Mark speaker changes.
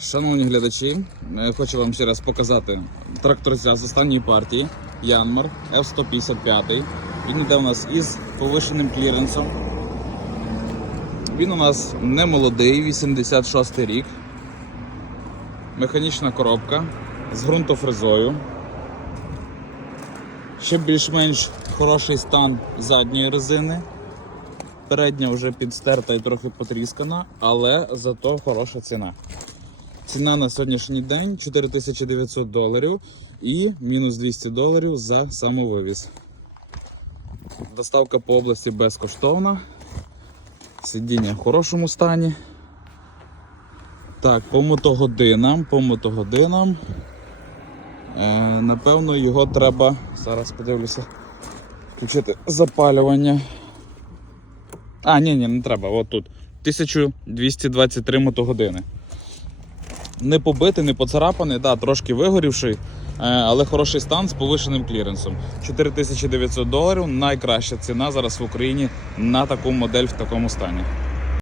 Speaker 1: Шановні глядачі, е, хочу вам ще раз показати тракторця з останньої партії Янмар F155. Він йде у нас із повишеним кліренсом. Він у нас не молодий, 86 рік. Механічна коробка з ґрунтофрезою. Ще більш-менш хороший стан задньої резини. Передня вже підстерта і трохи потріскана, але зато хороша ціна. Ціна на сьогоднішній день 4900 доларів і мінус 200 доларів за самовивіз. Доставка по області безкоштовна. Сидіння в хорошому стані. Так, по мотогодинам, по мотогодинам. Е, напевно, його треба. Зараз подивлюся. Включити запалювання. А, ні, ні, не треба. От тут. 1223 мотогодини. Не побитий, не поцарапаний, да, трошки вигорівший, е, але хороший стан з повишеним кліренсом. 4900 доларів найкраща ціна зараз в Україні на таку модель в такому стані.